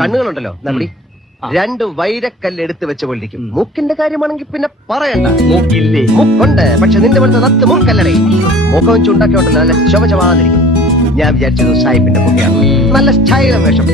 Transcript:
കണ്ണുകളുണ്ടല്ലോ നമ്മുടെ രണ്ട് വൈരക്കല്ല് എടുത്ത് വെച്ച പോലിരിക്കും. മൂക്കിന്റെ കാര്യമാണെങ്കിൽ പിന്നെ പറയണ്ട. മൂക്കില്ലേ? മൂക്കുണ്ട്, പക്ഷെ നിന്റെ പോലത്തെ നത്ത് മൂക്കല്ലേ. മുഖവും ചുണ്ടൊക്കെ ഉണ്ടല്ലോ നല്ല ശോഭചമാന്നിരിക്കും. ഞാൻ വിചാരിച്ചത് സായിപ്പിന്റെ കുട്ടിയാണ്. നല്ല സ്റ്റൈലും വേഷം.